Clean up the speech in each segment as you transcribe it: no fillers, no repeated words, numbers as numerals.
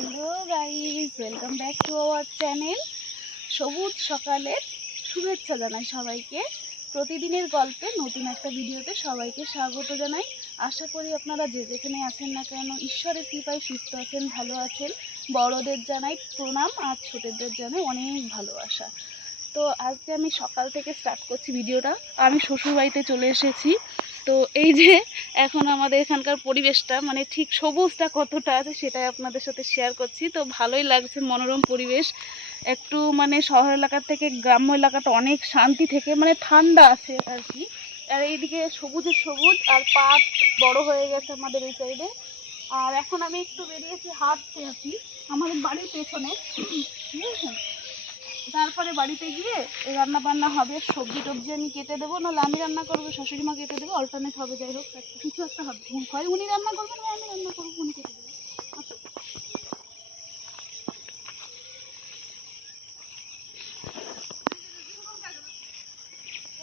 Hello guys, welcome back to our channel. সবুজ সকালের শুভেচ্ছা জানাই সবাইকে। প্রতিদিনের গল্পে নতুন একটা ভিডিওতে সবাইকে স্বাগত জানাই। আশা করি আপনারা যে যেখানে আছেন না কেন ঈশ্বরের কৃপায় সুস্থ আছেন, ভালো আছেন। বড়দের জানাই প্রণাম আর ছোটদের জানাই অনেক ভালোবাসা। তো আজকে আমি সকাল থেকে স্টার্ট করছি ভিডিওটা। আমি শ্বশুরবাড়িতে চলে এসেছি। তো এই যে এখন আমাদের এখানকার পরিবেশটা মানে ঠিক সবুজটা কতটা আছে সেটাই আপনাদের সাথে শেয়ার করছি। তো ভালোই লাগছে, মনোরম পরিবেশ। একটু মানে শহর এলাকার থেকে গ্রাম্য এলাকাটা অনেক শান্তি থেকে মানে ঠান্ডা আছে আর কি। আর এইদিকে সবুজের সবুজ আর পাট বড় হয়ে গেছে আমাদের এই সাইডে। আর এখন আমি একটু বেরিয়েছি হাঁটতে আর কি, আমাদের বাড়ির পেছনে, বুঝেছেন। তারপরে বাড়িতে গিয়ে রান্না বান্না হবে, সবজি টবজি আমি কেটে দেবো, নাহলে আমি রান্না করবো, শাশুড়ি মা কেটে দেবো, অল্টারনেট হবে, যাই হোক কিছু একটা হবে। হয় উনি রান্না করবেন হয় আমি রান্না করবো, উনি কেটে দেবেন। আচ্ছা,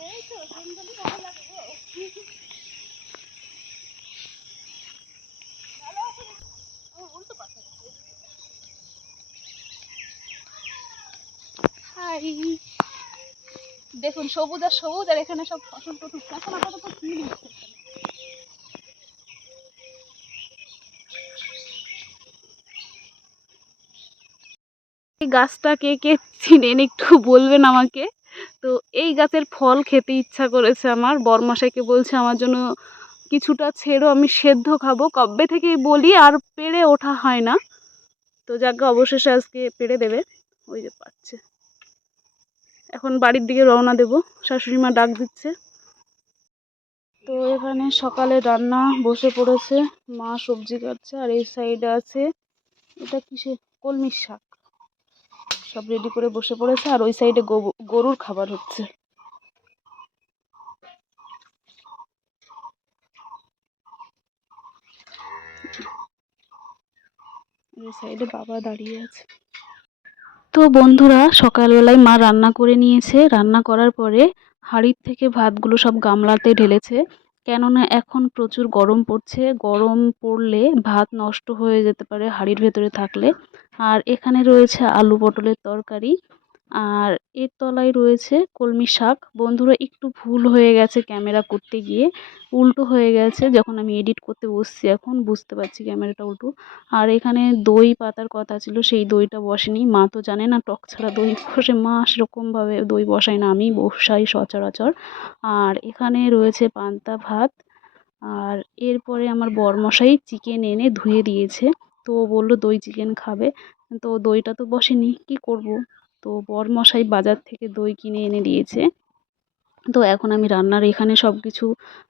এই তো জঙ্গলি ভালো লাগে গো। ভালো আছে আমার উল্টো পাশে। হাই, দেখুন সবুজ আর সবুজ, আর এখানে সব ফসল টসল এখন আপাতত কি হচ্ছে। এই গাছটা কে কে চিনেন একটু বলবেন আমাকে। তো এই গাছের ফল খেতে ইচ্ছা করেছে আমার, বরমশাইকে বলছে আমার জন্য কিছুটা ছেড়ো, আমি সেদ্ধ খাবো। কবে থেকেই বলি আর পেরে ওঠা হয় না। তো যাকে অবশেষে আজকে পেরে দেবে, ওই যে পাচ্ছে। এখন বাড়ির দিকে রওনা দেব, শাশুড়ি মা ডাক দিচ্ছে। তো এখানে সকালে রান্না বসে পড়েছে, মা সবজি কাটছে, আর এই সাইডে আছে এটা কিসে, কলমির শাক, সব রেডি করে বসে পড়েছে। আর ওই সাইডে গরুর খাবার হচ্ছে। এই সাইডে বাবা দাঁড়িয়ে আছে। তো বন্ধুরা, সকালবেলায় মা রান্না করে নিয়েছে। রান্না করার পরে হাঁড়ির থেকে ভাতগুলো সব গামলাতে ঢেলেছে, কেননা এখন প্রচুর গরম পড়ছে। গরম পড়লে ভাত নষ্ট হয়ে যেতে পারে হাঁড়ির ভেতরে থাকলে। আর এখানে রয়েছে আলু পটলের তরকারি, আর এর তলায় রয়েছে কলমি শাক। বন্ধুরা, একটু ভুল হয়ে গেছে ক্যামেরা করতে গিয়ে, উল্টো হয়ে গেছে। যখন আমি এডিট করতে বসছি এখন বুঝতে পারছি ক্যামেরাটা উল্টো। আর এখানে দই পাতার কথা ছিল, সেই দইটা বসেনি। মা তো জানে না টক ছাড়া দই বসে, মা সেরকমভাবে দই বসায় না, আমি বসাই সচরাচর। আর এখানে রয়েছে পান্তা ভাত। আর এরপরে আমার বরমশাই চিকেন এনে ধুয়ে দিয়েছে। তো ও বললো দই চিকেন খাবে। তো দইটা তো বসেনি, কি করব। তো বরমশাই বাজার থেকে দই কিনে এনে দিয়েছে। তো এখন আমি রান্নার এখানে সব কিছু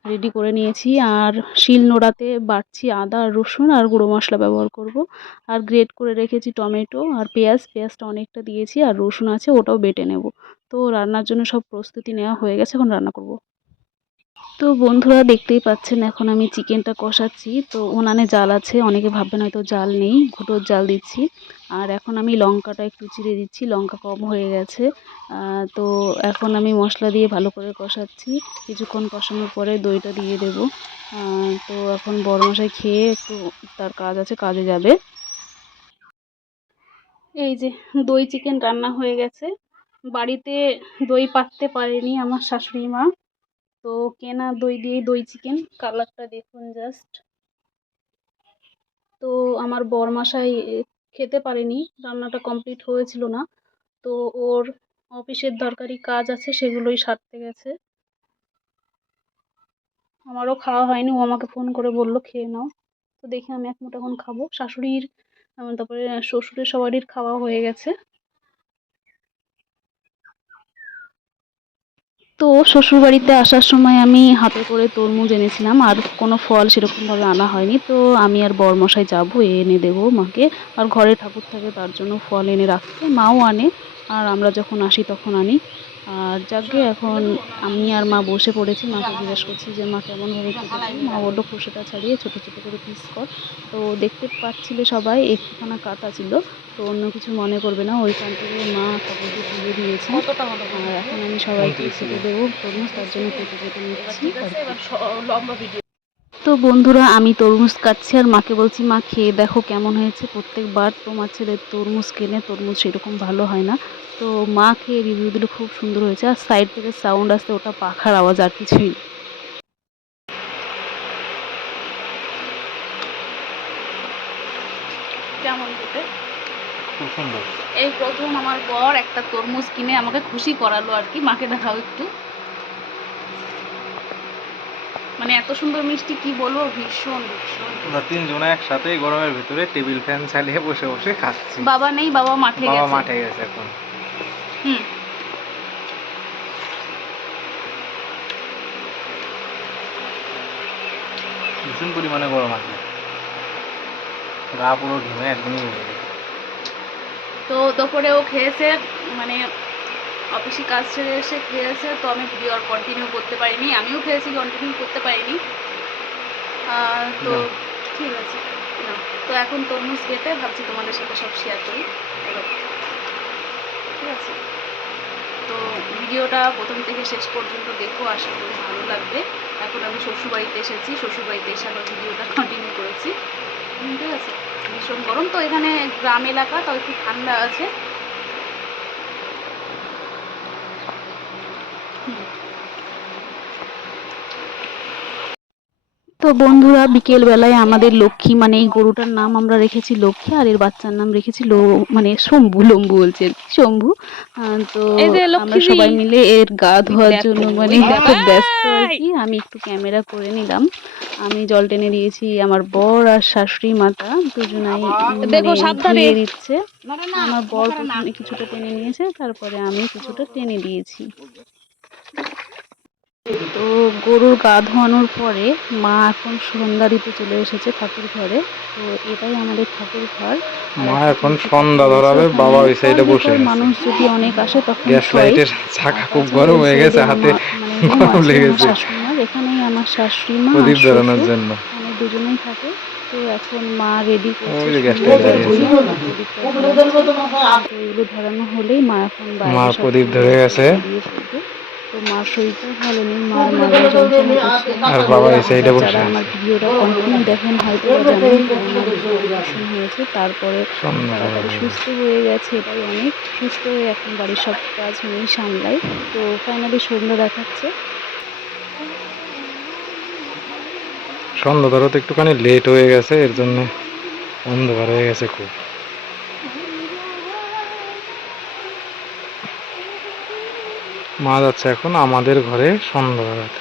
রেডি করে নিয়েছি, আর শিল নোড়াতে বাটছি আদা আর রসুন আর গুঁড়ো মশলা ব্যবহার করব। আর গ্রেট করে রেখেছি টমেটো আর পেঁয়াজটা অনেকটা দিয়েছি, আর রসুন আছে ওটাও বেটে নেব। তো রান্নার জন্য সব প্রস্তুতি নেওয়া হয়ে গেছে, এখন রান্না করব। তো বন্ধুরা, দেখতেই পাচ্ছেন এখন আমি চিকেনটা কষাচ্ছি। তো উনানে জাল আছে, অনেকে ভাববেন হয়তো জাল নেই, ঘুঁটোর জাল দিচ্ছি। আর এখন আমি লঙ্কাটা একটু চিড়ে দিচ্ছি, লঙ্কা কম হয়ে গেছে। তো এখন আমি মশলা দিয়ে ভালো করে কষাচ্ছি। কিছুক্ষণ কষানোর পরে দইটা দিয়ে দেব। তো এখন বড়মশাই খেয়ে একটু তার কাজ আছে, কাজে যাবে। এই যে দই চিকেন রান্না হয়ে গেছে। বাড়িতে দই পাততে পারেনি আমার শাশুড়ি মা, তো কেনা দই দিয়ে দই চিকেন, কালারটা দেখুন জাস্ট। তো আমার বরমশাই খেতে পারেনি, রান্নাটা কমপ্লিট হয়েছিল না। তো ওর অফিসের দরকারি কাজ আছে, সেগুলোই সারতে গেছে। আমারও খাওয়া হয়নি, ও আমাকে ফোন করে বললো খেয়ে নাও। তো দেখি আমি এক মুঠো এখন খাবো। শাশুড়ির তারপরে শ্বশুরের সবারই খাওয়া হয়ে গেছে। তো শ্বশুরবাড়িতে আসার সময় আমি হাতে করে তরমুজ এনেছিলাম, আর কোনো ফল সেরকমভাবে আনা হয়নি। তো আমি আর বরমশাই যাবো, এনে দেবো মাকে। আর ঘরে ঠাকুর থাকে, তার জন্য ফল এনে রাখতে মাও আনে, আর আমরা যখন আসি তখন আনি। আর যাকে এখন আমি আর মা বসে পড়েছি, মাকে জিজ্ঞেস করছি যে মা কেমনভাবে খেতে চাই। মা বললো খোসাটা ছাড়িয়ে ছোটো ছোটো করে পিস কর। তো দেখতে পাচ্ছিলে সবাই একটুখানা কাটা ছিল, তো অন্য কিছু মনে করবে না, ওইখান থেকে মা ঠাকুরকে তুলে দিয়েছে। আর এখন আমি সবাইকে খেতে দেবো তরমুজ, তার জন্য কেটে কেটে নিচ্ছি আর কি। তো বন্ধুরা আমি তরমুজ কাটছি আর মাকে বলছি মা খেয়ে দেখো কেমন হয়েছে। প্রত্যেকবার তোমার ছেলে তরমুজ কেনে, তরমুজ সেরকম ভালো হয় না। তো মা খেয়ে রিভিউ দিল খুব সুন্দর হয়েছে। আর সাইড থেকে সাউন্ড আসছে, ওটা পাখার আওয়াজ, আর কিছুই না। কেমন খেতে? খুব সুন্দর। এই প্রথম আমার বর একটা তরমুজ কিনে আমাকে খুশি করালো আর কি। মাকে দেখাও একটু। মানে এত সুন্দর মিষ্টি কি বলবো, ভীষণ ভীষণ। আমরা তিনজনে একসাথে গরমের ভিতরে টেবিল ফ্যান চালিয়ে বসে বসে খাচ্ছি। বাবা নেই, বাবা মাঠে গেছে। বাবা মাঠে গেছে এখন। হুম। ভীষণ পরিমাণে গরম আছে, গা পুরো ঘেমে একদমই হয়ে গেছে। তো দুপুরে ও খেয়েছে, মানে অফিসে কাজ ছেড়ে এসে খেয়েছে। তো আমি ভিডিও আর কন্টিনিউ করতে পারিনি, আমিও খেয়েছি, কন্টিনিউ করতে পারিনি। তো ঠিক আছে না, তো এখন তরমুজ কেটে ভাবছি তোমাদের সাথে সব শেয়ার করি। ঠিক আছে, তো ভিডিওটা প্রথম থেকে শেষ পর্যন্ত দেখো, আশা করি ভালো লাগবে। এখন আমি শ্বশুরবাড়িতে এসেছি, শ্বশুরবাড়িতে এসে আবার ভিডিওটা কন্টিনিউ করেছি। ঠিক আছে, ভীষণ গরম তো এখানে, গ্রাম এলাকা, তো একটু ঠান্ডা আছে। তো বন্ধুরা বিকেল বেলায় আমাদের লক্ষ্মী, মানে এই গরুটার নাম আমরা রেখেছি লক্ষ্মী, আর এর বাচ্চার নাম রেখেছি মানে শম্ভু, লম্বু বলছে আর কি, শম্ভু। তো আমরা সবাই মিলে এর গা ধোয়ার জন্য মানে খুব ব্যস্ত আর কি। আমি একটু ক্যামেরা করে নিলাম। আমি জল টেনে দিয়েছি, আমার বর আর শাশুড়ি মাতা দুজনাই ধুয়ে দিচ্ছে। আমার বর প্রথমে কিছুটা টেনে নিয়েছে, তারপরে আমি কিছুটা টেনে দিয়েছি। তো গরুর গা ধোয়ানোর পরে মা এখন সন্ধ্যা দিতে চলে এসেছে ঠাকুর ঘরে। তো এটাই আমাদের ঠাকুর ঘর। মা এখন সন্ধ্যা ধরাবে, বাবা ওই সাইডে বসে গেছে। মানুষ যদি অনেক আসে তখন গ্যাস লাইটের চাকা খুব গরম হয়ে গেছে, হাতে গরম লেগেছে এখানেই আমার শাশুড়ি মা প্রদীপ জ্বালানোর জন্য। মানে দুজনেই থাকে। তো এখন মা রেডি করছে, ওই যে গ্যাস লাইট জ্বালিয়েছে। তো এগুলো ধরানো হলেই মা এখন মা বাইরে সব প্রদীপ ধরে গেছে, বেরিয়ে পড়বে। তো মার শরীরটা ভালো নেই, মার মাথা যন্ত্রণা করছে। আর বাবা এই সাইডে বসে যারা আছে। আমার ভিডিওটা কন্টিনিউ দেখেন হয়তো বা জানেন যে আমার অপারেশন হয়েছে, তারপরে তাড়াতাড়ি সুস্থ হয়ে গেছে, এটাই অনেক। সুস্থ হয়ে এখন বাড়ির সব কাজ উনিই সামলাই। তো ফাইনালি সন্ধ্যা দেখাচ্ছে। সন্ধ্যা ধরতে একটুখানি লেট হয়ে গেছে, এর জন্য অন্ধকার হয়ে গেছে খুব। মা যাচ্ছে এখন আমাদের ঘরে সন্ধ্যা ধরাতে।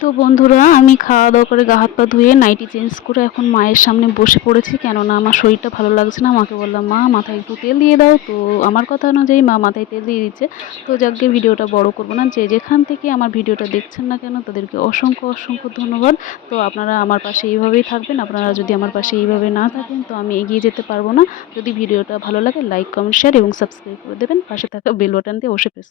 তো বন্ধুরা আমি খাওয়া দাওয়া করে গা হাত পা ধুয়ে নাইটি চেঞ্জ করে এখন মায়ের সামনে বসে পড়েছি, কেননা আমার শরীরটা ভালো লাগছে না। মাকে বললাম মা মাথায় একটু তেল দিয়ে দাও। তো আমার কথা অনুযায়ী মা মাথায় তেল দিয়ে দিচ্ছে। তো যাকে ভিডিওটা বড় করবো না, যে যেখান থেকে আমার ভিডিওটা দেখছেন না কেন তাদেরকে অসংখ্য অসংখ্য ধন্যবাদ। তো আপনারা আমার পাশে এইভাবেই থাকবেন। আপনারা যদি আমার পাশে এইভাবে না থাকেন তো আমি এগিয়ে যেতে পারবো না। যদি ভিডিওটা ভালো লাগে লাইক কমেন্ট শেয়ার এবং সাবস্ক্রাইব করে দেবেন, পাশে থাকা বেল বাটন দিয়ে অবশ্যই প্রেস